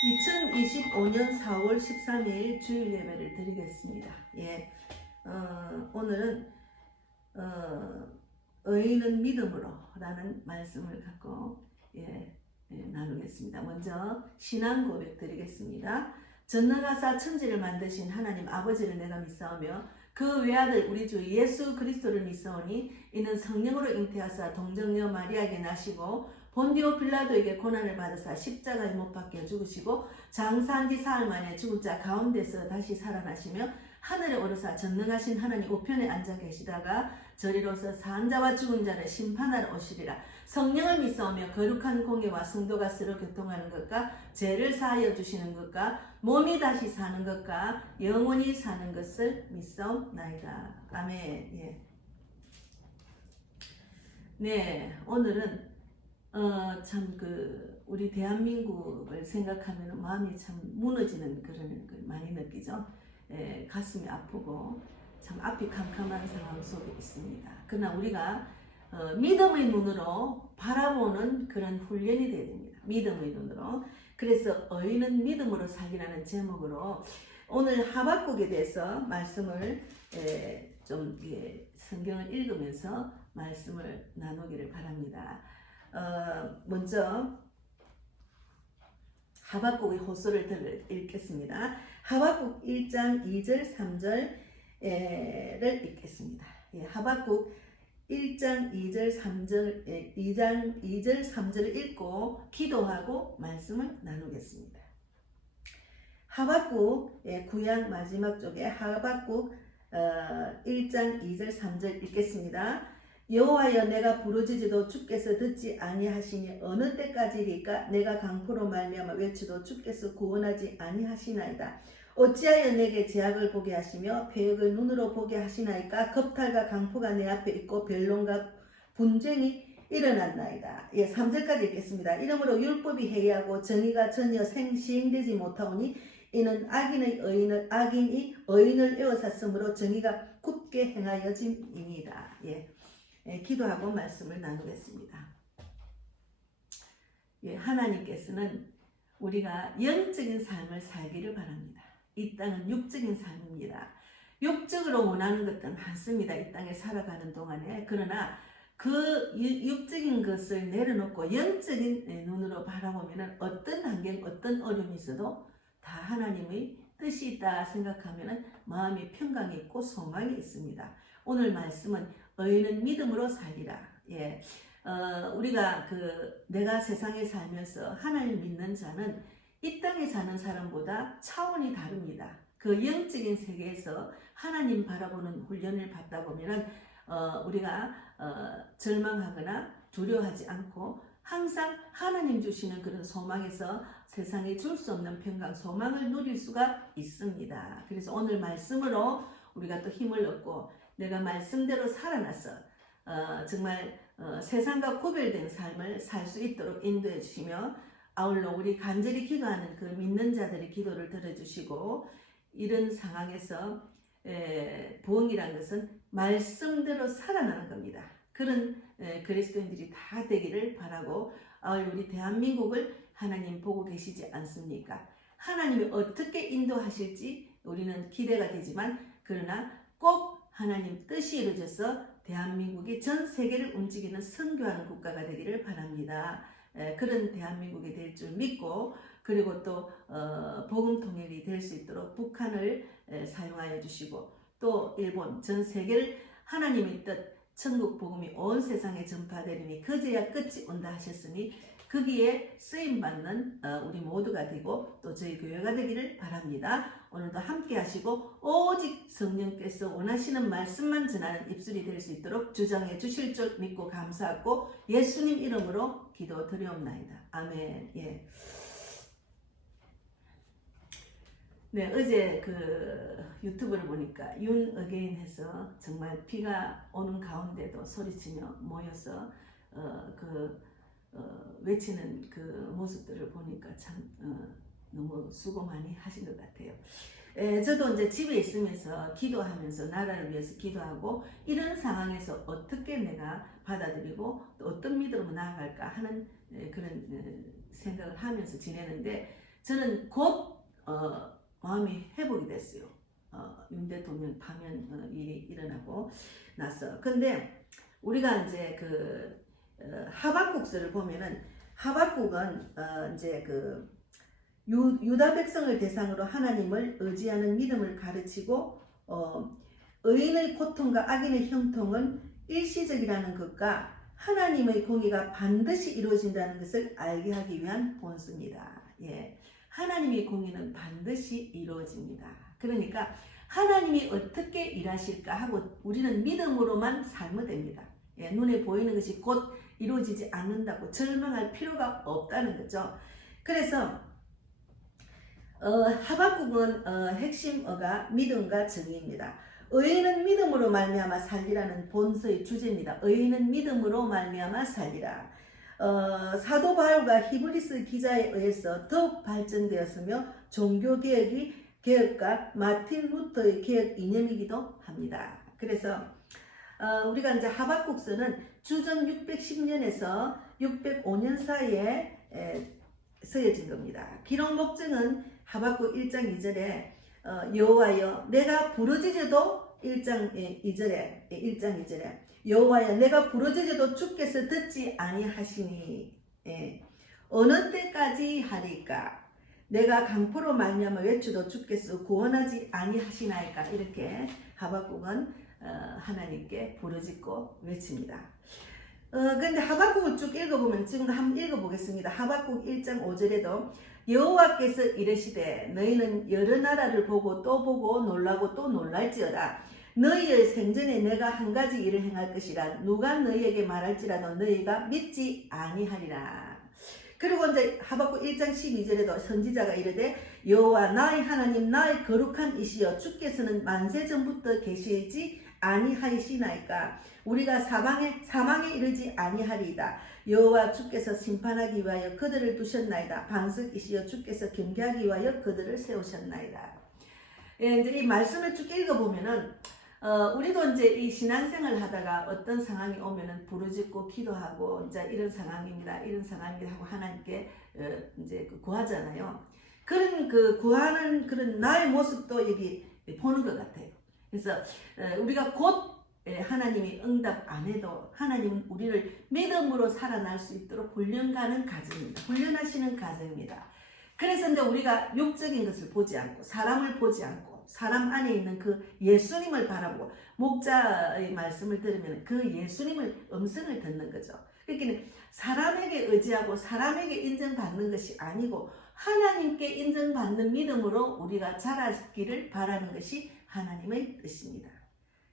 2025년 4월 13일 주일 예배를 드리겠습니다. 오늘은 의인은 믿음으로 라는 말씀을 갖고 나누겠습니다. 먼저 신앙 고백 드리겠습니다. 전능하사 천지를 만드신 하나님 아버지를 내가 믿사오며 그 외아들 우리 주 예수 그리스도를 믿사오니 이는 성령으로 잉태하사 동정녀 마리아에게 나시고 본디오 빌라도에게 고난을 받으사 십자가에 못 박혀 죽으시고 장사한 뒤 사흘 만에 죽은 자 가운데서 다시 살아나시며 하늘에 오르사 전능하신 하나님 우편에 앉아 계시다가 저리로서 산 자와 죽은 자를 심판하러 오시리라. 성령을 믿사오며 거룩한 공예와 성도가 서로 교통하는 것과 죄를 사하여 주시는 것과 몸이 다시 사는 것과 영원히 사는 것을 믿사옵나이다. 아멘. 네, 오늘은 우리 대한민국을 생각하면 마음이 참 무너지는 그런 걸 많이 느끼죠. 가슴이 아프고 참 앞이 캄캄한 상황 속에 있습니다. 그러나 우리가 믿음의 눈으로 바라보는 그런 훈련이 되어야 됩니다. 믿음의 눈으로. 그래서 의인은 믿음으로 살기라는 제목으로 오늘 하박국에 대해서 말씀을 성경을 읽으면서 말씀을 나누기를 바랍니다. 먼저 하박국의 호소를 읽겠습니다. 하박국 1장 2절 3절을 읽겠습니다. 하박국 1장 2절 3절 2장 2절 3절을 읽고 기도하고 말씀을 나누겠습니다. 하박국 구약 마지막 쪽에 하박국 1장 2절 3절 읽겠습니다. 여호와여 내가 부르짖어도 주께서 듣지 아니하시니 어느 때까지리까 내가 강포로 말미암아 외쳐도 주께서 구원하지 아니하시나이다. 어찌하여 내게 제약을 보게 하시며 패역을 눈으로 보게 하시나이까. 겁탈과 강포가 내 앞에 있고 변론과 분쟁이 일어났나이다. 3절까지 읽겠습니다. 이러므로 율법이 해이하고 정의가 전혀 시행되지 못하오니 이는 악인이 의인을 에워쌌으므로 정의가 굳게 행하여짐이니이다. 기도하고 말씀을 나누겠습니다. 하나님께서는 우리가 영적인 삶을 살기를 바랍니다. 이 땅은 육적인 삶입니다. 육적으로 원하는 것들은 많습니다. 이 땅에 살아가는 동안에. 그러나 그 육적인 것을 내려놓고 영적인 눈으로 바라보면 어떤 환경, 어떤 어려움이 있어도 다 하나님의 뜻이 있다 생각하면 마음이 평강이 있고 소망이 있습니다. 오늘 말씀은 의인은 믿음으로 살리라. 우리가 내가 세상에 살면서 하나님 믿는 자는 이 땅에 사는 사람보다 차원이 다릅니다. 그 영적인 세계에서 하나님 바라보는 훈련을 받다 보면 우리가 절망하거나 두려워하지 않고 항상 하나님 주시는 그런 소망에서 세상에 줄 수 없는 평강, 소망을 누릴 수가 있습니다. 그래서 오늘 말씀으로 우리가 또 힘을 얻고 내가 말씀대로 살아나서 정말 세상과 구별된 삶을 살 수 있도록 인도해 주시며 아울러 우리 간절히 기도하는 그 믿는 자들의 기도를 들어주시고 이런 상황에서 부흥이라는 것은 말씀대로 살아나는 겁니다. 그런 그리스도인들이 다 되기를 바라고 우리 대한민국을 하나님 보고 계시지 않습니까? 하나님이 어떻게 인도하실지 우리는 기대가 되지만 그러나 꼭 하나님 뜻이 이루어져서 대한민국이 전 세계를 움직이는 선교하는 국가가 되기를 바랍니다. 그런 대한민국이 될 줄 믿고 그리고 또 복음 통일이 될 수 있도록 북한을 사용하여 주시고 또 일본 전 세계를 하나님의 뜻 천국 복음이 온 세상에 전파되리니 그제야 끝이 온다 하셨으니 거기에 쓰임받는 우리 모두가 되고 또 저희 교회가 되기를 바랍니다. 오늘도 함께 하시고 오직 성령께서 원하시는 말씀만 전하는 입술이 될 수 있도록 주장해 주실 줄 믿고 감사하고 예수님 이름으로 기도드리옵나이다. 아멘. 네, 어제 유튜브를 보니까 윤어게인 해서 정말 비가 오는 가운데도 소리치며 모여서 외치는 그 모습들을 보니까 참 너무 수고 많이 하신 것 같아요. 저도 이제 집에 있으면서 기도하면서 나라를 위해서 기도하고 이런 상황에서 어떻게 내가 받아들이고 또 어떤 믿음으로 나아갈까 하는 그런 생각을 하면서 지내는데 저는 곧 마음이 회복이 됐어요. 윤 대통령 파면 일이 일어나고 나서. 근데 우리가 이제 그 하박국서를 보면은 하박국은 이제 그 유다 백성을 대상으로 하나님을 의지하는 믿음을 가르치고 의인의 고통과 악인의 형통은 일시적이라는 것과 하나님의 공의가 반드시 이루어진다는 것을 알게 하기 위한 본서입니다. 예, 하나님의 공의는 반드시 이루어집니다. 그러니까 하나님이 어떻게 일하실까 하고 우리는 믿음으로만 살면 됩니다. 예, 눈에 보이는 것이 곧 이루어지지 않는다고 절망할 필요가 없다는 거죠. 그래서 하박국은 핵심어가 믿음과 정의입니다. 의인은 믿음으로 말미암아 살리라는 본서의 주제입니다. 의인은 믿음으로 말미암아 살리라. 사도 바울과 히브리스 기자에 의해서 더욱 발전되었으며 종교개혁과 마틴 루터의 개혁 이념이기도 합니다. 그래서 우리가 이제 하박국서는 주전 610년에서 605년 사이에 쓰여진 겁니다. 기록 목적은 하박국 1장 2절에 여호와여 내가 부르짖어도 1장 2절에 여호와여 내가 부르짖어도 주께서 듣지 아니하시니 어느 때까지 하리까 내가 강포로 말미암아 외쳐도 주께서 구원하지 아니하시나이까. 이렇게 하박국은 하나님께 부르짖고 외칩니다. 근데 하박국을 쭉 읽어보면 지금 한번 읽어보겠습니다. 하박국 1장 5절에도 여호와께서 이르시되 너희는 여러 나라를 보고 또 보고 놀라고 또 놀랄지어다. 너희의 생전에 내가 한 가지 일을 행할 것이라 누가 너희에게 말할지라도 너희가 믿지 아니하리라. 그리고 이제 하박국 1장 12절에도 선지자가 이르되 여호와 나의 하나님 나의 거룩한 이시여 주께서는 만세 전부터 계시지 아니하시나이까. 우리가 사망에 이르지 아니하리이다. 여호와 주께서 심판하기 위하여 그들을 두셨나이다. 반석이시여 주께서 경계하기 위하여 그들을 세우셨나이다. 예, 이제 이 말씀을 쭉 읽어보면은 우리도 이제 이 신앙생활을 하다가 어떤 상황이 오면은 부르짖고 기도하고 이제 이런 상황입니다. 이런 상황입니다 하고 하나님께 이제 구하잖아요. 그런 그 구하는 그런 나의 모습도 여기 보는 것 같아요. 그래서 우리가 곧 하나님이 응답 안 해도 하나님은 우리를 믿음으로 살아날 수 있도록 훈련가는 과정입니다. 훈련하시는 과정입니다. 그래서 이제 우리가 육적인 것을 보지 않고 사람을 보지 않고 사람 안에 있는 그 예수님을 바라보고 목자의 말씀을 들으면 그 예수님을 음성을 듣는 거죠. 그러니까 사람에게 의지하고 사람에게 인정받는 것이 아니고 하나님께 인정받는 믿음으로 우리가 자라기를 바라는 것이 하나님의 뜻입니다.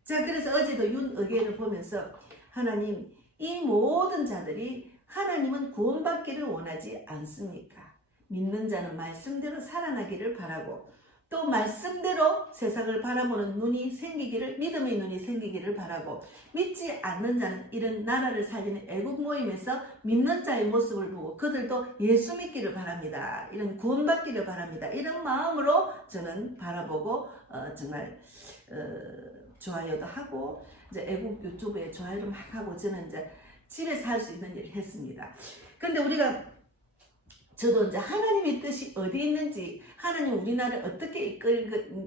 자, 그래서 어제도 윤의견을 보면서 하나님 이 모든 자들이 하나님은 구원받기를 원하지 않습니까? 믿는 자는 말씀대로 살아나기를 바라고 또 말씀대로 세상을 바라보는 눈이 생기기를 믿음의 눈이 생기기를 바라고 믿지 않는 자는 이런 나라를 살리는 애국 모임에서 믿는 자의 모습을 보고 그들도 예수 믿기를 바랍니다. 이런 구원받기를 바랍니다. 이런 마음으로 저는 바라보고 정말 좋아요도 하고 이제 애국 유튜브에 좋아요를 막 하고 저는 이제 집에서 할 수 있는 일을 했습니다. 근데 우리가 저도 이제 하나님의 뜻이 어디 있는지 하나님 우리나라를 어떻게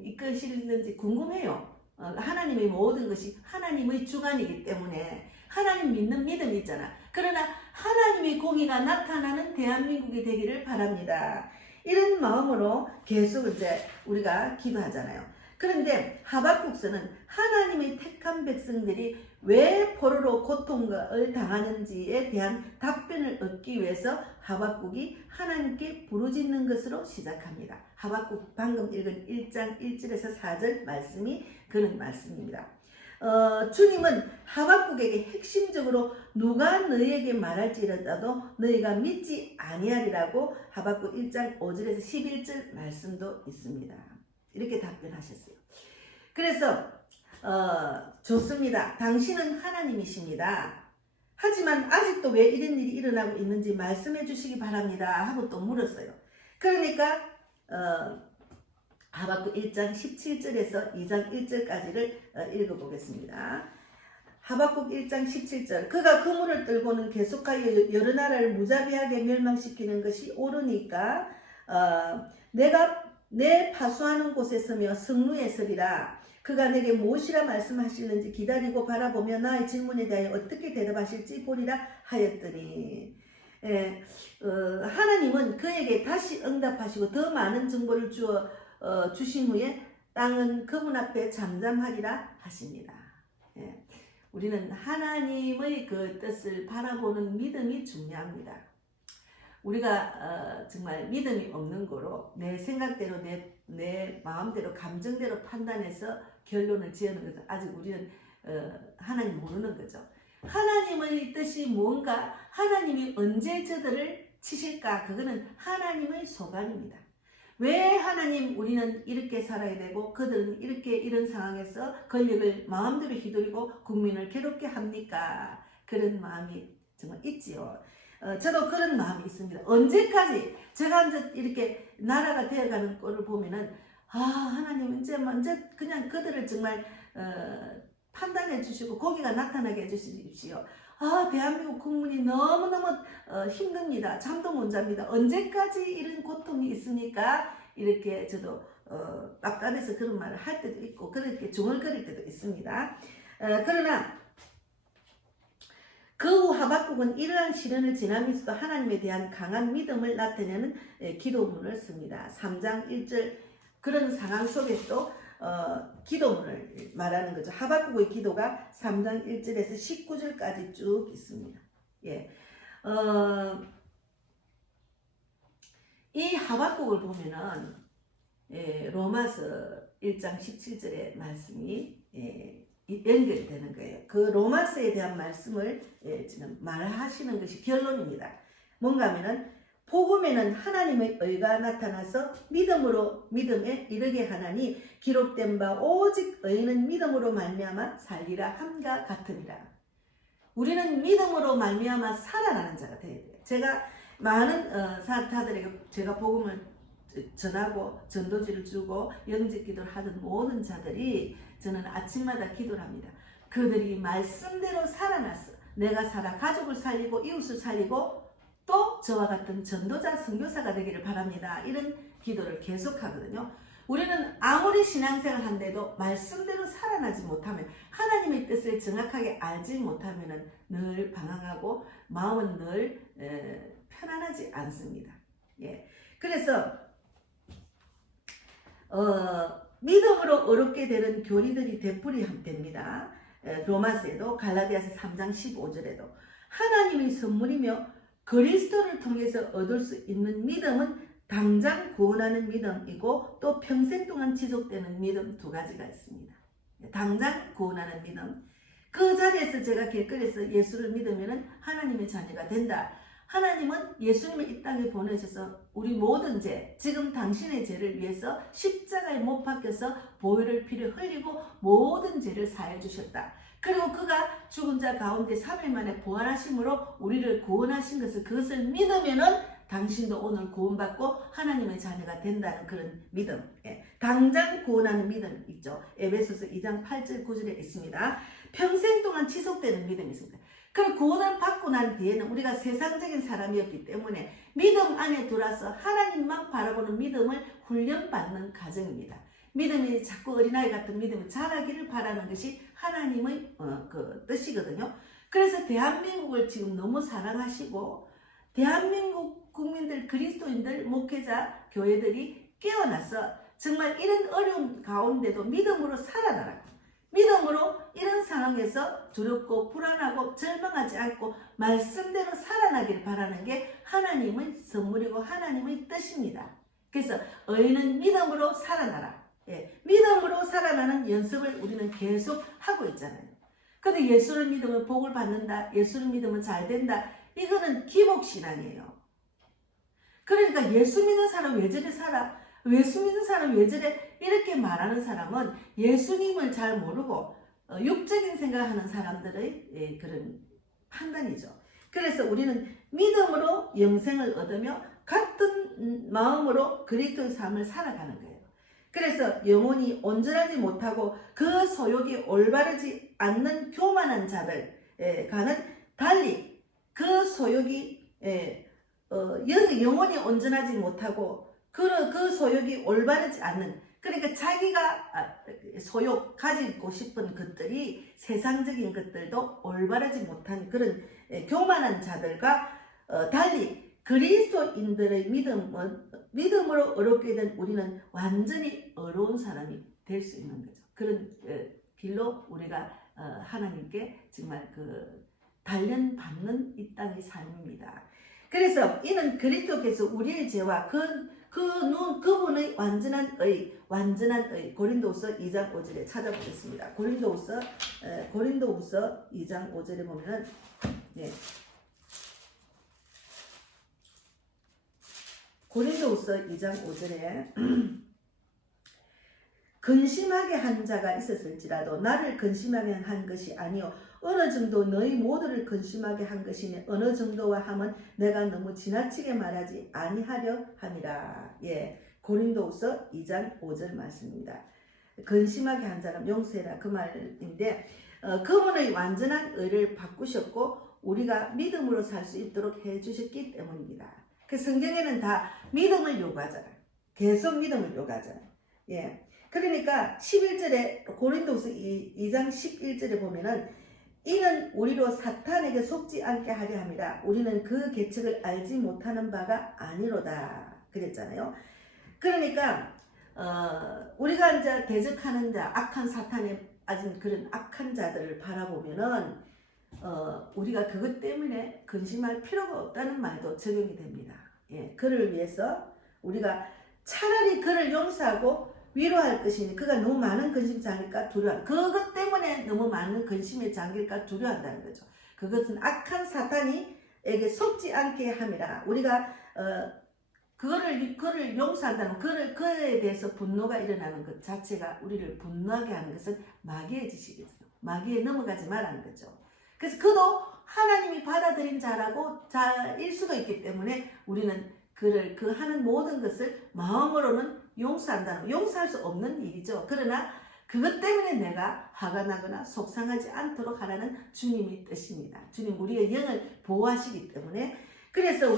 이끄시는지 궁금해요. 하나님의 모든 것이 하나님의 주관이기 때문에 하나님 믿는 믿음이 있잖아. 그러나 하나님의 공의가 나타나는 대한민국이 되기를 바랍니다. 이런 마음으로 계속 이제 우리가 기도하잖아요. 그런데 하박국서는 하나님의 택한 백성들이 왜 포로로 고통을 당하는지에 대한 답변을 얻기 위해서 하박국이 하나님께 부르짖는 것으로 시작합니다. 하박국 방금 읽은 1장 1절에서 4절 말씀이 그런 말씀입니다. 주님은 하박국에게 핵심적으로 누가 너희에게 말할지라도 너희가 믿지 아니하리라고 하박국 1장 5절에서 11절 말씀도 있습니다. 이렇게 답변하셨어요. 그래서 좋습니다. 당신은 하나님이십니다. 하지만 아직도 왜 이런 일이 일어나고 있는지 말씀해 주시기 바랍니다 하고 또 물었어요. 그러니까 하박국 1장 17절에서 2장 1절까지를 읽어보겠습니다. 하박국 1장 17절 그가 그물을 들고는 계속하여 여러 나라를 무자비하게 멸망시키는 것이 옳으니까 내가 내 파수하는 곳에 서며 성루에 서리라. 그가 내게 무엇이라 말씀하시는지 기다리고 바라보며 나의 질문에 대하여 어떻게 대답하실지 보리라 하였더니, 하나님은 그에게 다시 응답하시고 더 많은 정보를 주신 후에 땅은 그분 앞에 잠잠하리라 하십니다. 우리는 하나님의 그 뜻을 바라보는 믿음이 중요합니다. 우리가 정말 믿음이 없는 거로 내 생각대로 내 마음대로 감정대로 판단해서 결론을 지어는 것은 아직 우리는 하나님 모르는 거죠. 하나님의 뜻이 뭔가, 하나님이 언제 저들을 치실까, 그거는 하나님의 소관입니다. 왜 하나님 우리는 이렇게 살아야 되고 그들은 이렇게 이런 상황에서 권력을 마음대로 휘두르고 국민을 괴롭게 합니까? 그런 마음이 정말 있지요. 저도 그런 마음이 있습니다. 언제까지 제가 이제 이렇게 나라가 되어가는 꼴을 보면은 하나님 이제 그냥 그들을 정말 판단해 주시고 고기가 나타나게 해주십시오. 대한민국 국민이 너무너무 힘듭니다. 잠도 못 잡니다. 언제까지 이런 고통이 있습니까? 이렇게 저도 답답해서 그런 말을 할 때도 있고 그렇게 중얼거릴 때도 있습니다. 그러나 그 후 하박국은 이러한 시련을 지나면서도 하나님에 대한 강한 믿음을 나타내는 기도문을 씁니다. 3장 1절 그런 상황 속에서도 기도문을 말하는 거죠. 하박국의 기도가 3장 1절에서 19절까지 쭉 있습니다. 이 하박국을 보면은 로마서 1장 17절의 말씀이 연결이 되는 거예요. 그 로마서에 대한 말씀을 지금 말하시는 것이 결론입니다. 뭔가 하면은 복음에는 하나님의 의가 나타나서 믿음에 이르게 하나니 기록된 바 오직 의인은 믿음으로 말미암아 살리라 함과 같으니라. 우리는 믿음으로 말미암아 살아나는 자가 되어야 돼요. 제가 많은 사람들에게 제가 복음을 전하고 전도지를 주고 영접 기도를 하던 모든 자들이 저는 아침마다 기도를 합니다. 그들이 말씀대로 살아났어. 내가 살아 가족을 살리고 이웃을 살리고 또 저와 같은 전도자 선교사가 되기를 바랍니다. 이런 기도를 계속하거든요. 우리는 아무리 신앙생활 한데도 말씀대로 살아나지 못하면, 하나님의 뜻을 정확하게 알지 못하면 늘 방황하고 마음은 늘 편안하지 않습니다. 그래서 믿음으로 어렵게 되는 교리들이 되풀이됩니다. 로마서에도 갈라디아서 3장 15절에도 하나님의 선물이며 그리스도를 통해서 얻을 수 있는 믿음은 당장 구원하는 믿음이고 또 평생 동안 지속되는 믿음 두 가지가 있습니다. 당장 구원하는 믿음. 그 자리에서 제가 길거리에서 예수를 믿으면 하나님의 자녀가 된다. 하나님은 예수님을 이 땅에 보내셔서 우리 모든 죄, 지금 당신의 죄를 위해서 십자가에 못 박혀서 보혈을 피를 흘리고 모든 죄를 사해 주셨다. 그리고 그가 죽은 자 가운데 3일 만에 부활하심으로 우리를 구원하신 것을, 그것을 믿으면은 당신도 오늘 구원받고 하나님의 자녀가 된다는 그런 믿음. 당장 구원하는 믿음 있죠. 에베소서 2장 8절 9절에 있습니다. 평생 동안 지속되는 믿음이 있습니다. 그리고 구원을 받고 난 뒤에는 우리가 세상적인 사람이었기 때문에 믿음 안에 들어와서 하나님만 바라보는 믿음을 훈련받는 과정입니다. 믿음이 자꾸 어린아이 같은 믿음이 자라기를 바라는 것이 하나님의 그 뜻이거든요. 그래서 대한민국을 지금 너무 사랑하시고 대한민국 국민들, 그리스도인들, 목회자, 교회들이 깨어나서 정말 이런 어려움 가운데도 믿음으로 살아나라. 믿음으로 이런 상황에서 두렵고 불안하고 절망하지 않고 말씀대로 살아나기를 바라는 게 하나님의 선물이고 하나님의 뜻입니다. 그래서 의인은 믿음으로 살아나라. 믿음으로 살아나는 연습을 우리는 계속 하고 있잖아요. 근데 예수를 믿으면 복을 받는다, 예수를 믿으면 잘 된다, 이거는 기복신앙이에요. 그러니까 예수 믿는 사람 왜 저래 살아? 예수 믿는 사람 왜 저래? 이렇게 말하는 사람은 예수님을 잘 모르고 육적인 생각하는 사람들의 그런 판단이죠. 그래서 우리는 믿음으로 영생을 얻으며 같은 마음으로 그리스도의 삶을 살아가는 거예요. 그래서 영혼이 온전하지 못하고 그 소욕이 올바르지 않는 교만한 자들과는 달리 그 소욕이 영혼이 온전하지 못하고 그 소욕이 올바르지 않는, 그러니까 자기가 소욕 가지고 싶은 것들이 세상적인 것들도 올바르지 못한 그런 교만한 자들과 달리 그리스도인들의 믿음으로 어렵게 된 우리는 완전히 어려운 사람이 될 수 있는 거죠. 그런 길로 우리가 하나님께 정말 단련받는 이 땅의 삶입니다. 그래서 이는 그리스도께서 우리의 죄와 그분의 완전한 의 고린도후서 2장 5절에 찾아보겠습니다. 고린도후서 2장 5절에 보면은 고린도후서 2장 5절에 근심하게 한 자가 있었을지라도 나를 근심하게 한 것이 아니요 어느 정도 너희 모두를 근심하게 한 것이니 어느 정도와 함은 내가 너무 지나치게 말하지 아니하려 함이라. 고린도후서 2장 5절 말씀입니다. 근심하게 한 사람 용서해라 그 말인데 그분의 완전한 의를 바꾸셨고 우리가 믿음으로 살 수 있도록 해주셨기 때문입니다. 그 성경에는 다 믿음을 요구하잖아요. 계속 믿음을 요구하잖아요. 그러니까 11절에 고린도후서 2장 11절에 보면은 이는 우리로 사탄에게 속지 않게 하려 함이라. 우리는 그 계책을 알지 못하는 바가 아니로다 그랬잖아요. 그러니까 우리가 이제 대적하는 자, 악한 사탄에 빠진 그런 악한 자들을 바라보면은 우리가 그것 때문에 근심할 필요가 없다는 말도 적용이 됩니다. 그를 위해서 우리가 차라리 그를 용서하고 위로할 것이니 그가 너무 많은 근심에 잠길까 두려워한다. 그것 때문에 너무 많은 근심에 잠길까 두려워한다는 거죠. 그것은 악한 사탄이에게 속지 않게 함이라. 우리가 그를 용서한다는 그에 대해서 분노가 일어나는 것 자체가 우리를 분노하게 하는 것은 마귀의 짓이거든요. 마귀에 넘어가지 말라는 거죠. 그래서 그도 하나님이 받아들인 자일 수도 있기 때문에 우리는 그를 하는 모든 것을 마음으로는 용서할 수 없는 일이죠. 그러나 그것 때문에 내가 화가 나거나 속상하지 않도록 하라는 주님의 뜻입니다. 주님 우리의 영을 보호하시기 때문에 그래서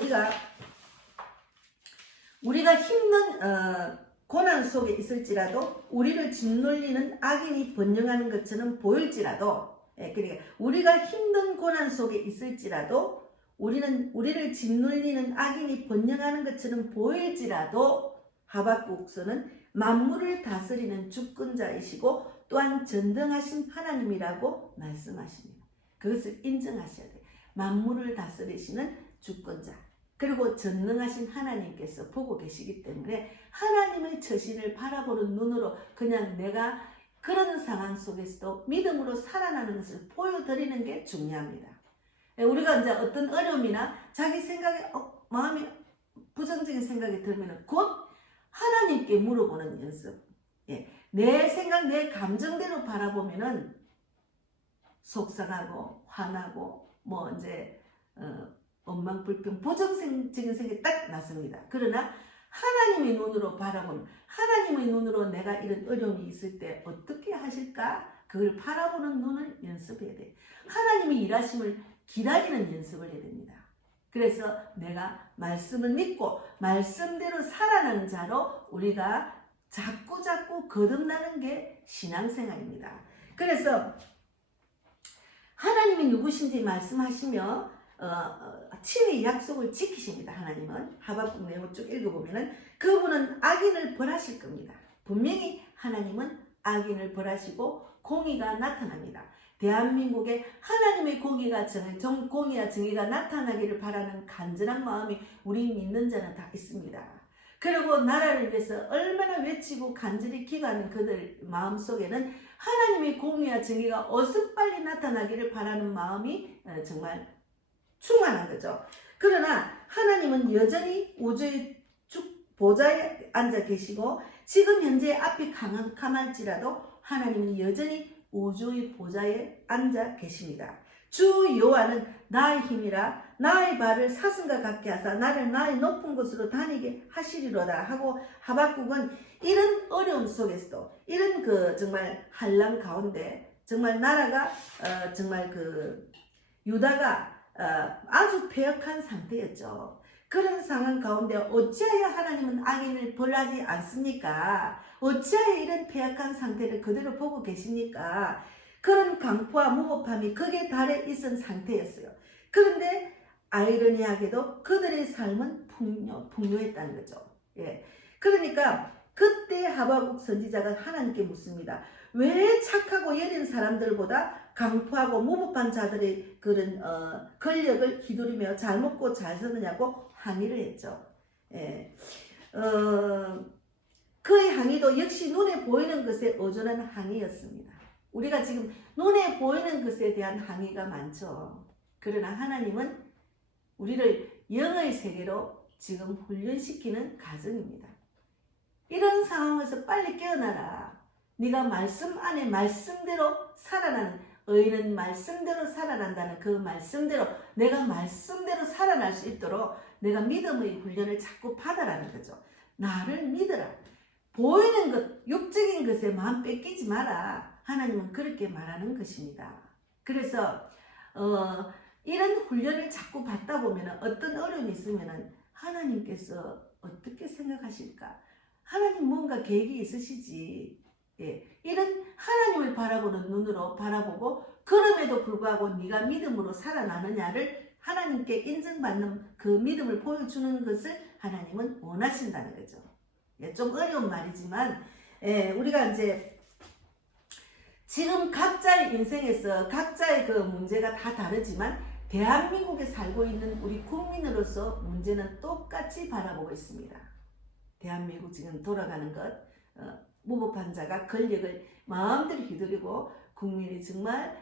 우리가 힘든 고난 속에 있을지라도 우리를 짓눌리는 악인이 번영하는 것처럼 보일지라도 그러니까 우리가 힘든 고난 속에 있을지라도 우리를 짓눌리는 악인이 번영하는 것처럼 보일지라도 하박국서는 만물을 다스리는 주권자이시고 또한 전능하신 하나님이라고 말씀하십니다. 그것을 인정하셔야 돼요. 만물을 다스리시는 주권자 그리고 전능하신 하나님께서 보고 계시기 때문에 하나님의 처신을 바라보는 눈으로 그냥 내가 그런 상황 속에서도 믿음으로 살아나는 것을 보여드리는 게 중요합니다. 우리가 이제 어떤 어려움이나 자기 생각에 마음이 부정적인 생각이 들면 곧 하나님께 물어보는 연습. 내 생각, 내 감정대로 바라보면은 속상하고 화나고 원망불평, 부정적인 생각이 딱 났습니다. 그러나 하나님의 눈으로 바라보면 하나님의 눈으로 내가 이런 어려움이 있을 때 어떻게 하실까? 그걸 바라보는 눈을 연습해야 돼. 하나님의 일하심을 기다리는 연습을 해야 됩니다. 그래서 내가 말씀을 믿고 말씀대로 살아가는 자로 우리가 자꾸 거듭나는 게 신앙생활입니다. 그래서 하나님이 누구신지 말씀하시며 친히 약속을 지키십니다. 하나님은 하박국 내용 쭉 읽어보면 그분은 악인을 벌하실 겁니다. 분명히 하나님은 악인을 벌하시고 공의가 나타납니다. 대한민국에 하나님의 공의와 정의가 나타나기를 바라는 간절한 마음이 우리 믿는 자는 다 있습니다. 그리고 나라를 위해서 얼마나 외치고 간절히 기도하는 그들 마음속에는 하나님의 공의와 정의가 어서 빨리 나타나기를 바라는 마음이 정말 충만한 거죠. 그러나 하나님은 여전히 우주의 보좌에 앉아 계시고 지금 현재 앞이 캄할지라도 하나님은 여전히 우주의 보좌에 앉아 계십니다. 주 여호와는 나의 힘이라 나의 발을 사슴과 같게 하사 나를 나의 높은 곳으로 다니게 하시리로다 하고 하박국은 이런 어려움 속에서도 이런 정말 환난 가운데 정말 나라가 정말 유다가 아주 패역한 상태였죠. 그런 상황 가운데 어찌하여 하나님은 악인을 벌하지 않습니까? 어찌하여 이런 패역한 상태를 그대로 보고 계십니까? 그런 강포와 무법함이 극에 달해 있은 상태였어요. 그런데 아이러니하게도 그들의 삶은 풍요했다는 거죠. 예. 그러니까 그때 하박국 선지자가 하나님께 묻습니다. 왜 착하고 여린 사람들보다 강포하고 무법한 자들의 그런 권력을 휘두르며 잘 먹고 잘 사느냐고 항의를 했죠. 예. 그의 항의도 역시 눈에 보이는 것에 의존한 항의였습니다. 우리가 지금 눈에 보이는 것에 대한 항의가 많죠. 그러나 하나님은 우리를 영의 세계로 지금 훈련시키는 과정입니다. 이런 상황에서 빨리 깨어나라. 네가 말씀 안에 말씀대로 살아나는, 의인은 말씀대로 살아난다는 그 말씀대로, 내가 말씀대로 살아날 수 있도록 내가 믿음의 훈련을 자꾸 받아라는 거죠. 나를 믿어라. 보이는 것, 육적인 것에 마음 뺏기지 마라. 하나님은 그렇게 말하는 것입니다. 그래서 이런 훈련을 자꾸 받다 보면 어떤 어려움이 있으면 하나님께서 어떻게 생각하실까? 하나님 뭔가 계획이 있으시지. 예, 이런 하나님을 바라보는 눈으로 바라보고 그럼에도 불구하고 네가 믿음으로 살아나느냐를 하나님께 인정받는 그 믿음을 보여주는 것을 하나님은 원하신다는 거죠. 예, 좀 어려운 말이지만 우리가 이제 지금 각자의 인생에서 각자의 그 문제가 다 다르지만 대한민국에 살고 있는 우리 국민으로서 문제는 똑같이 바라보고 있습니다. 대한민국 지금 돌아가는 것, 무법한 자가 권력을 마음대로 휘두르고 국민이 정말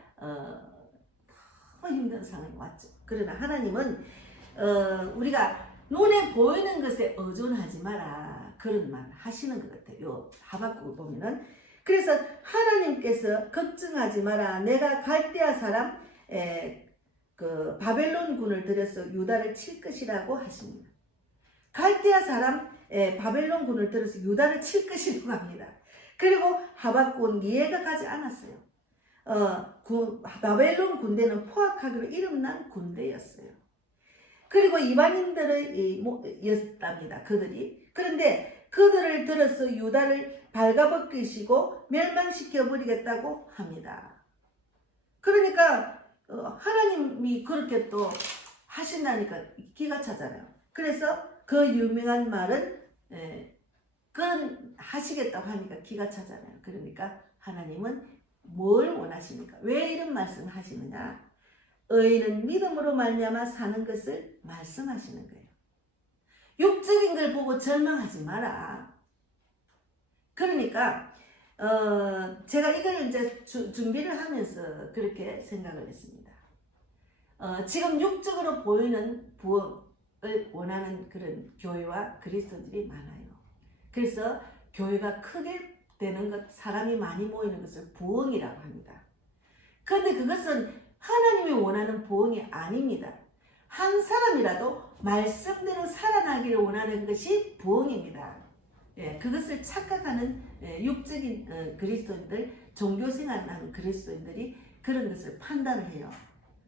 너무 힘든 상황이 왔죠. 그러나 하나님은 우리가 눈에 보이는 것에 의존하지 마라, 그런 말 하시는 것 같아요. 하박국을 보면은. 그래서 하나님께서 걱정하지 마라, 내가 갈대아 사람 그 바벨론 군을 들여서 유다를 칠 것이라고 하십니다. 갈대아 사람 바벨론 군을 들여서 유다를 칠 것이라고 합니다. 그리고 하박국은 이해가 가지 않았어요. 바벨론 군대는 포악하기로 이름난 군대였어요. 그리고 이방인들의 였답니다. 그들이. 그런데 그들을 들어서 유다를 발가벗기시고 멸망시켜 버리겠다고 합니다. 그러니까 하나님이 그렇게 또 하신다니까 기가 차잖아요. 그래서 그 유명한 말은 그건 하시겠다고 하니까 기가 차잖아요. 그러니까 하나님은 뭘 원하십니까? 왜 이런 말씀을 하시느냐? 의인은 믿음으로 말미암아 사는 것을 말씀하시는 거예요. 육적인 걸 보고 절망하지 마라. 그러니까 제가 이걸 이제 준비를 하면서 그렇게 생각을 했습니다. 지금 육적으로 보이는 부흥을 원하는 그런 교회와 그리스도인들이 많아요. 그래서 교회가 크게 되는 것, 사람이 많이 모이는 것을 부흥이라고 합니다. 그런데 그것은 하나님이 원하는 부흥이 아닙니다. 한 사람이라도 말씀대로 살아나기를 원하는 것이 부흥입니다. 예, 그것을 착각하는 육적인 그리스도인들, 종교생활하는 그리스도인들이 그런 것을 판단을 해요.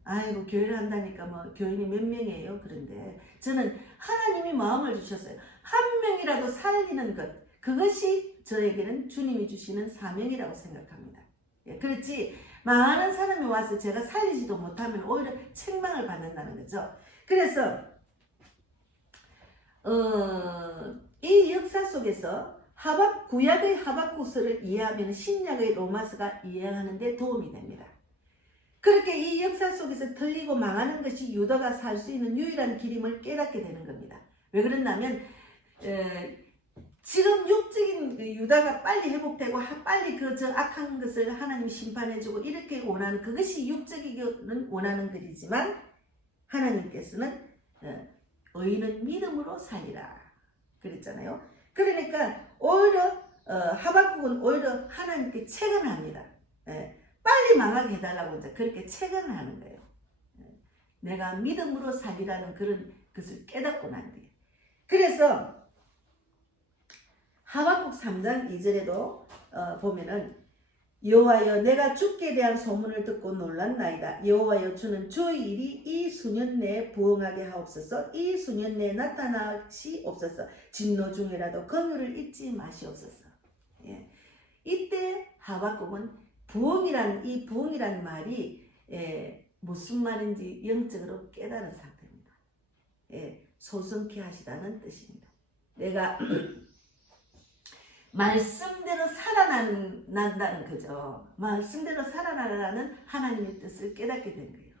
아이고, 교회를 한다니까 뭐 교인이 몇 명이에요? 그런데 저는 하나님이 마음을 주셨어요. 한 명이라도 살리는 것, 그것이 저에게는 주님이 주시는 사명이라고 생각합니다. 예, 그렇지 많은 사람이 와서 제가 살리지도 못하면 오히려 책망을 받는다는 거죠. 그래서 이 역사 속에서 구약의 하박국서를 이해하면 신약의 로마서가 이해하는 데 도움이 됩니다. 그렇게 이 역사 속에서 틀리고 망하는 것이 유다가 살 수 있는 유일한 길임을 깨닫게 되는 겁니다. 왜 그러냐면 지금 육적인 유다가 빨리 회복되고 빨리 저 악한 것을 하나님 심판해주고 이렇게 원하는, 그것이 육적인 원하는 것이지만 하나님께서는 의인은 믿음으로 살리라 그랬잖아요. 그러니까 오히려 하박국은 오히려 하나님께 채근합니다. 빨리 망하게 해달라고 이제 그렇게 채근을 하는 거예요. 내가 믿음으로 살리라는 그런 것을 깨닫고 난 뒤에. 그래서 하박국 3장 2절에도 보면은 여호와여 내가 주께 대한 소문을 듣고 놀랐나이다. 여호와여 주는 주의 일이 이 수년 내에 부응하게 하옵소서. 이 수년 내에 나타나시옵소서. 진노 중에라도 긍휼을 잊지 마시옵소서. 예. 이때 하박국은 이 부응이란 말이 무슨 말인지 영적으로 깨달은 상태입니다. 소성케 하시다는 뜻입니다. 내가 말씀대로 살아난다는 거죠. 말씀대로 살아나라는 하나님의 뜻을 깨닫게 된 거예요.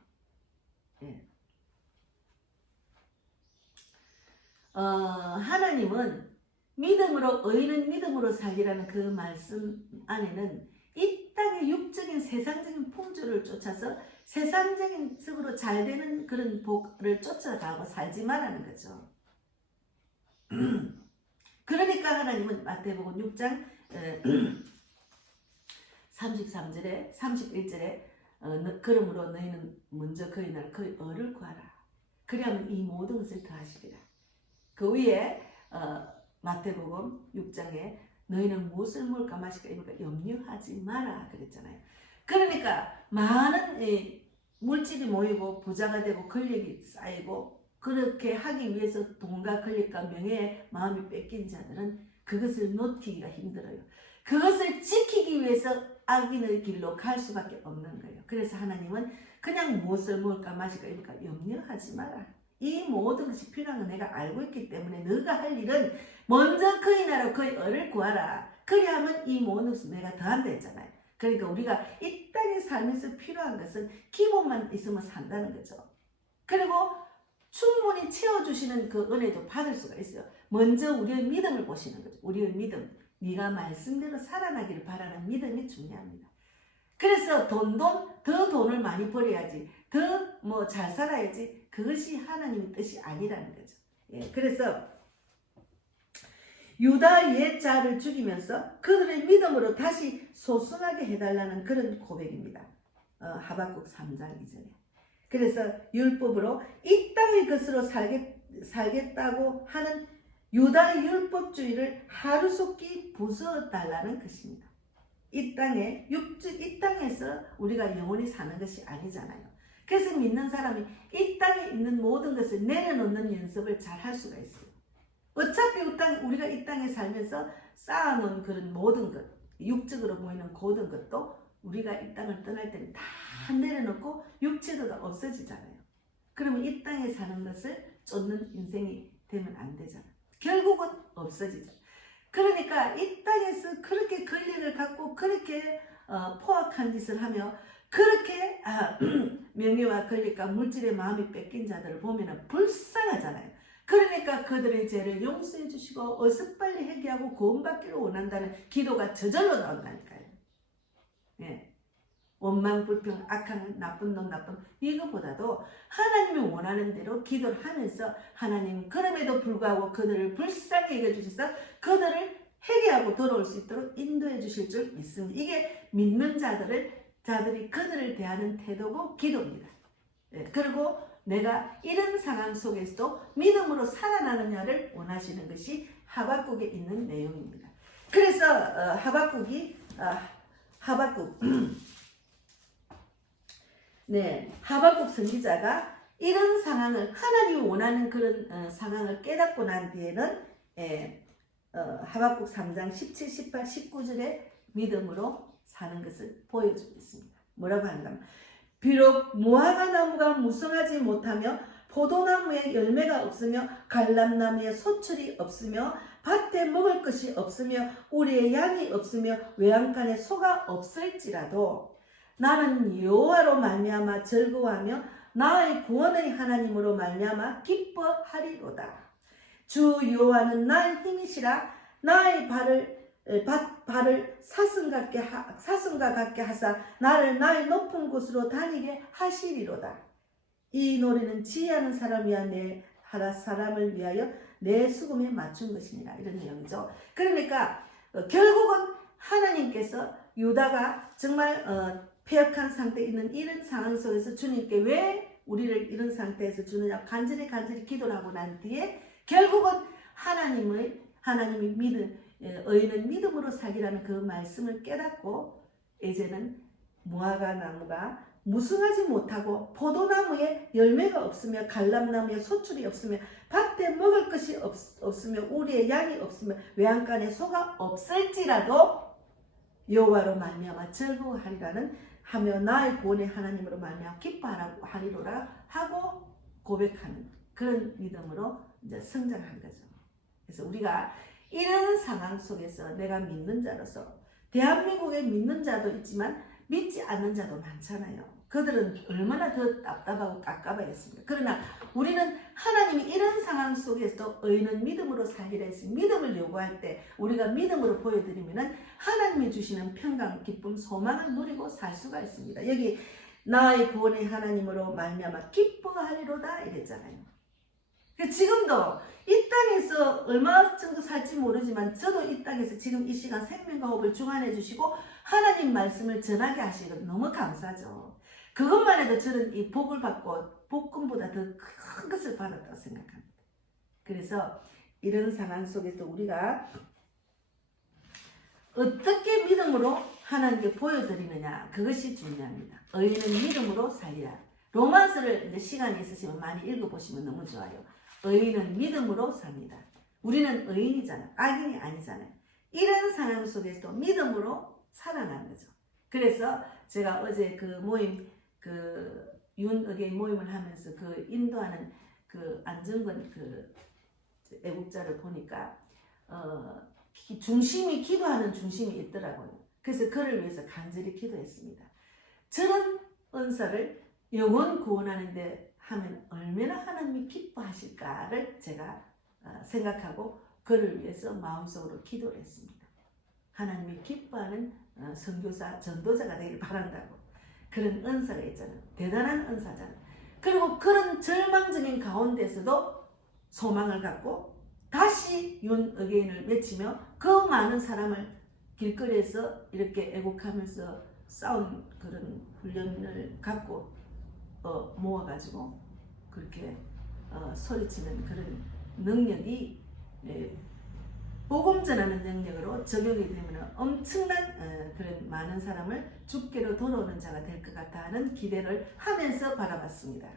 하나님은 믿음으로 의인은 믿음으로 살리라는 그 말씀 안에는 이 땅의 육적인 세상적인 풍조를 쫓아서 세상적인 쪽으로 잘 되는 그런 복을 쫓아가고 살지 말라는 거죠. 그러니까 하나님은 마태복음 6장 33절에 31절에 그러므로 너희는 먼저 그의 나라 그의 의를 구하라. 그리하면 이 모든 것을 더하시리라. 그 위에 마태복음 6장에 너희는 무엇을 먹을까 마실까 입을까 염려하지 마라 그랬잖아요. 그러니까 많은 물질이 모이고 부자가 되고 권력이 쌓이고 그렇게 하기 위해서 돈과 권력과 명예에 마음이 뺏긴 자들은 그것을 놓기가 힘들어요. 그것을 지키기 위해서 악인의 길로 갈 수밖에 없는 거예요. 그래서 하나님은 그냥 무엇을 먹을까 마실까 입을까 염려하지 마라. 이 모든 것이 필요한 건 내가 알고 있기 때문에 너가 할 일은 먼저 그의 나라 그의 의를 구하라. 그리하면 이 모든 것을 내가 더한다 했잖아요. 그러니까 우리가 이 땅에 살면서 필요한 것은 기본만 있으면 산다는 거죠. 그리고 충분히 채워주시는 그 은혜도 받을 수가 있어요. 먼저 우리의 믿음을 보시는 거죠. 우리의 믿음. 네가 말씀대로 살아나기를 바라는 믿음이 중요합니다. 그래서 더 돈을 많이 벌어야지, 더 뭐 잘 살아야지, 그것이 하나님의 뜻이 아니라는 거죠. 그래서 유다 옛자를 죽이면서 그들의 믿음으로 다시 소승하게 해달라는 그런 고백입니다. 하박국 3장 2절에. 그래서 율법으로 이 땅의 것으로 살겠다고 하는 유다의 율법주의를 하루속히 부숴달라는 것입니다. 이 땅에서 우리가 영원히 사는 것이 아니잖아요. 그래서 믿는 사람이 이 땅에 있는 모든 것을 내려놓는 연습을 잘 할 수가 있어요. 어차피 우리가 이 땅에 살면서 쌓아놓은 그런 모든 것, 육적으로 보이는 모든 것도 우리가 이 땅을 떠날 때는 다 내려놓고 육체도가 없어지잖아요. 그러면 이 땅에 사는 것을 쫓는 인생이 되면 안 되잖아요. 결국은 없어지죠. 그러니까 이 땅에서 그렇게 권력을 갖고 그렇게 포악한 짓을 하며 그렇게 명예와 권력과 물질의 마음이 뺏긴 자들을 보면 불쌍하잖아요. 그러니까 그들의 죄를 용서해 주시고 어서 빨리 회개하고 구원받기를 원한다는 기도가 저절로 나온다니까요. 원망, 불평, 악한, 나쁜 놈, 이것보다도 하나님이 원하는 대로 기도를 하면서 하나님 그럼에도 불구하고 그들을 불쌍히 여겨주셔서 그들을 회개하고 돌아올 수 있도록 인도해 주실 줄 믿습니다. 이게 믿는 자들이 그들을 대하는 태도고 기도입니다. 그리고 내가 이런 상황 속에서도 믿음으로 살아나느냐를 원하시는 것이 하박국에 있는 내용입니다. 그래서 하박국 선지자가 이런 상황을 하나님이 원하는 그런 상황을 깨닫고 난 뒤에는 하박국 3장 17, 18, 19절에 믿음으로 사는 것을 보여주고 있습니다. 뭐라고 하는가? 비록 무화과 나무가 무성하지 못하며 포도나무에 열매가 없으며 갈람나무에 소철이 없으며 밭에 먹을 것이 없으며 우리의 양이 없으며 외양간에 소가 없을지라도 나는 여호와로 말미암아 즐거워하며 나의 구원의 하나님으로 말미암아 기뻐하리로다. 주 여호와는 나의 힘이시라. 나의 발을 사슴과 같게 하사 나를 나의 높은 곳으로 다니게 하시리로다. 이 노래는 지혜하는 사람을 위하여 내 수금에 맞춘 것이니라. 이런 내용이죠. 그러니까 결국은 하나님께서 유다가 정말 패역한 상태에 있는 이런 상황 속에서 주님께 왜 우리를 이런 상태에서 주느냐 간절히 기도를 하고 난 뒤에 결국은 하나님이 의인은 믿음으로 살기라는 그 말씀을 깨닫고 이제는 무화과 나무가 무성하지 못하고 포도나무에 열매가 없으며 갈람나무에 소출이 없으며 밭에 먹을 것이 없으며 우리의 양이 없으며 외양간에 소가 없을지라도 여호와로 말미암아 즐거워하리라는 하며 나의 구원의 하나님으로 말미암아 기뻐하리로라 하고 고백하는 그런 믿음으로 이제 성장한 거죠. 그래서 우리가 이런 상황 속에서 내가 믿는 자로서 대한민국에 믿는 자도 있지만 믿지 않는 자도 많잖아요. 그들은 얼마나 더 답답하고 깝깝하겠습니까? 그러나 우리는 하나님이 이런 상황 속에서도 의인은 믿음으로 살리라 했으니 믿음을 요구할 때 우리가 믿음으로 보여드리면 하나님이 주시는 평강, 기쁨, 소망을 누리고 살 수가 있습니다. 여기 나의 구원의 하나님으로 말미암아 기뻐하리로다 이랬잖아요. 지금도 이 땅에서 얼마 정도 살지 모르지만 저도 이 땅에서 지금 이 시간 생명과 호흡을 주관해 주시고 하나님 말씀을 전하게 하시고 너무 감사죠. 그것만 해도 저는 이 복을 받고 복금보다 더 큰 것을 받았다고 생각합니다. 그래서 이런 상황 속에서 우리가 어떻게 믿음으로 하나님께 보여드리느냐 그것이 중요합니다. 의인은 믿음으로 살리라. 로마서를 이제 시간이 있으시면 많이 읽어보시면 너무 좋아요. 의인은 믿음으로 삽니다. 우리는 의인이잖아요. 악인이 아니잖아요. 이런 상황 속에서도 믿음으로 살아난 거죠. 그래서 제가 어제 그 모임, 그 윤의계인 모임을 하면서 그 인도하는 그 안정권 그 애국자를 보니까 중심이 기도하는 중심이 있더라고요. 그래서 그를 위해서 간절히 기도했습니다. 저런 은사를 영혼 구원하는데 하면 얼마나 하나님이 기뻐하실까를 제가 생각하고 그를 위해서 마음속으로 기도를 했습니다. 하나님이 기뻐하는 선교사, 전도자가 되길 바란다고. 그런 은사가 있잖아요. 대단한 은사잖아요. 그리고 그런 절망적인 가운데서도 소망을 갖고 다시 윤의계인을 외치며 그 많은 사람을 길거리에서 이렇게 애국하면서 싸운 그런 훈련을 갖고 모아가지고 그렇게 소리치는 그런 능력이 복음 전하는 능력으로 적용이 되면 엄청난 그런 많은 사람을 주께로 돌아오는 자가 될 것 같아 하는 기대를 하면서 바라봤습니다.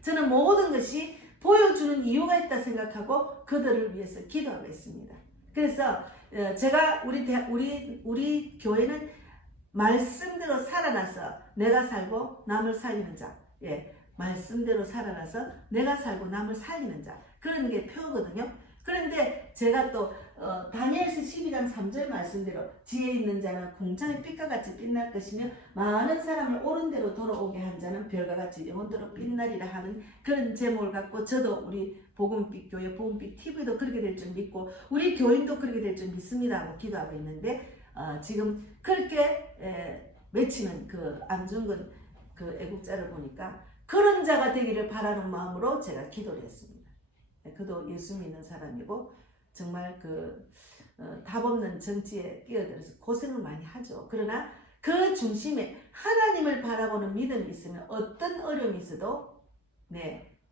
저는 모든 것이 보여주는 이유가 있다 생각하고 그들을 위해서 기도하고 있습니다. 그래서 제가 우리 교회는 말씀대로 살아나서 내가 살고 남을 살리는 자, 말씀대로 살아나서 내가 살고 남을 살리는 자, 그런 게 표거든요. 그런데 제가 또 다니엘서 12장 3절 말씀대로 지혜 있는 자는 공창의 빛과 같이 빛날 것이며 많은 사람을 옳은 대로 돌아오게 한 자는 별과 같이 영원토록 빛나리라 하는 그런 제목을 갖고 저도 우리 복음빛 교회 복음빛 TV도 그렇게 될 줄 믿고 우리 교인도 그렇게 될 줄 믿습니다 하고 기도하고 있는데 지금 그렇게 외치는 그 안중근 그 애국자를 보니까 그런 자가 되기를 바라는 마음으로 제가 기도를 했습니다. 그도 예수 믿는 사람이고 정말 그 답 없는 정치에 끼어들어서 고생을 많이 하죠. 그러나 그 중심에 하나님을 바라보는 믿음이 있으면 어떤 어려움이 있어도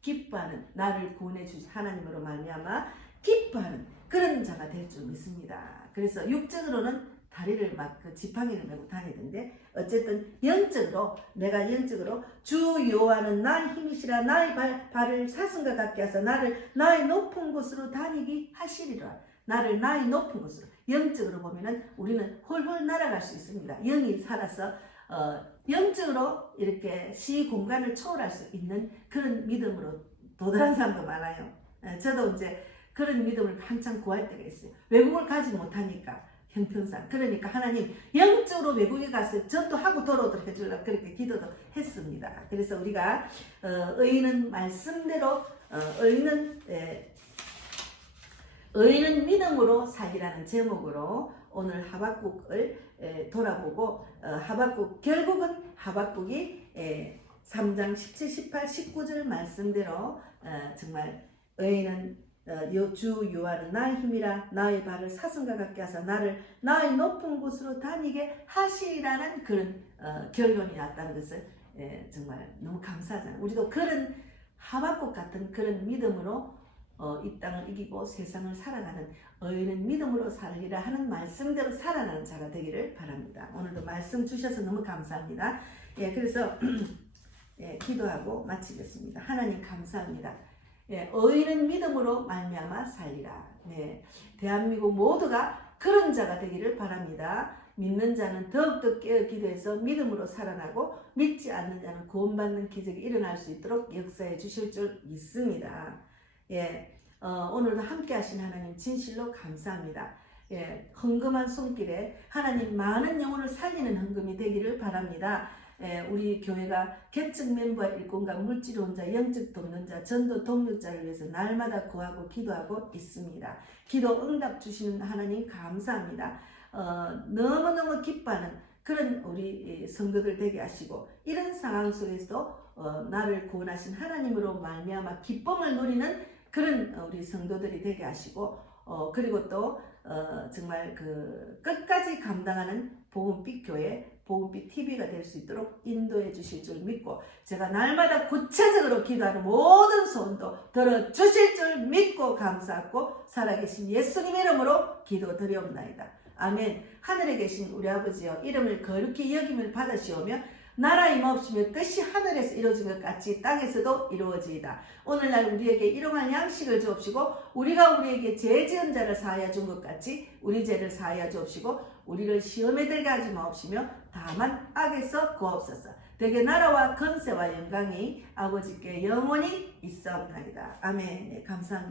기뻐하는 나를 구원해 주신 하나님으로 말미암아 기뻐하는 그런 자가 될 줄 믿습니다. 그래서 육적으로는 다리를 막 그 지팡이를 메고 다니던데 어쨌든 영적으로 내가 영적으로 주 여호와는 나의 힘이시라 나의 발을 사슴과 같게 하사 나를 나의 높은 곳으로 다니게 하시리라. 나를 나의 높은 곳으로 영적으로 보면은 우리는 홀홀 날아갈 수 있습니다. 영이 살아서 영적으로 이렇게 시 공간을 초월할 수 있는 그런 믿음으로 도달한 사람도 많아요. 저도 이제 그런 믿음을 한참 구할 때가 있어요. 외국을 가지 못하니까 형편상 그러니까 하나님 영적으로 외국에 가서 전도하고 돌아오도록 해주려고 그렇게 기도도 했습니다. 그래서 우리가 의인은 말씀대로 의인은 믿음으로 살기라는 제목으로 오늘 하박국을 돌아보고 하박국 결국은 하박국이 3장 17, 18, 19절 말씀대로 정말 의인은 주 여호와는 나의 힘이라 나의 발을 사슴과 같게 하사 나를 나의 높은 곳으로 다니게 하시라는 그런 결론이 났다는 것을 정말 너무 감사하잖아요. 우리도 그런 하박국 같은 그런 믿음으로 이 땅을 이기고 세상을 살아가는 의인은 믿음으로 살리라 하는 말씀대로 살아나는 자가 되기를 바랍니다. 오늘도 말씀 주셔서 너무 감사합니다. 예, 그래서 예, 기도하고 마치겠습니다. 하나님 감사합니다. 예, 의인은 믿음으로 말미암아 살리라. 네, 대한민국 모두가 그런 자가 되기를 바랍니다. 믿는 자는 더욱더 깨어 기도해서 믿음으로 살아나고 믿지 않는 자는 구원받는 기적이 일어날 수 있도록 역사해 주실 줄 믿습니다. 예, 오늘도 함께 하신 하나님 진실로 감사합니다. 예, 헌금한 손길에 하나님 많은 영혼을 살리는 헌금이 되기를 바랍니다. 예, 우리 교회가 개척 멤버 일꾼과 물질 혼자, 영적 돕는자, 전도 동력자를 위해서 날마다 구하고 기도하고 있습니다. 기도 응답 주시는 하나님 감사합니다. 너무너무 기뻐하는 그런 우리 성도들 되게 하시고 이런 상황 속에서도 나를 구원하신 하나님으로 말미암아 기쁨을 누리는 그런 우리 성도들이 되게 하시고 그리고 또 정말 그 끝까지 감당하는 복음빛 교회, 복음빛 TV가 될 수 있도록 인도해 주실 줄 믿고 제가 날마다 구체적으로 기도하는 모든 소원도 들어주실 줄 믿고 감사하고 살아계신 예수님 이름으로 기도드리옵나이다. 아멘. 하늘에 계신 우리 아버지여 이름을 거룩히 여김을 받으시오며 나라 임하옵시며 뜻이 하늘에서 이루어진 것 같이 땅에서도 이루어지이다. 오늘날 우리에게 일용할 양식을 주옵시고 우리가 우리에게 죄 지은 자를 사하여 준 것 같이 우리 죄를 사하여 주옵시고 우리를 시험에 들게 하지 마옵시며 다만 악에서 구하옵소서. 대개 나라와 권세와 영광이 아버지께 영원히 있사옵나이다. 아멘. 네, 감사합니다.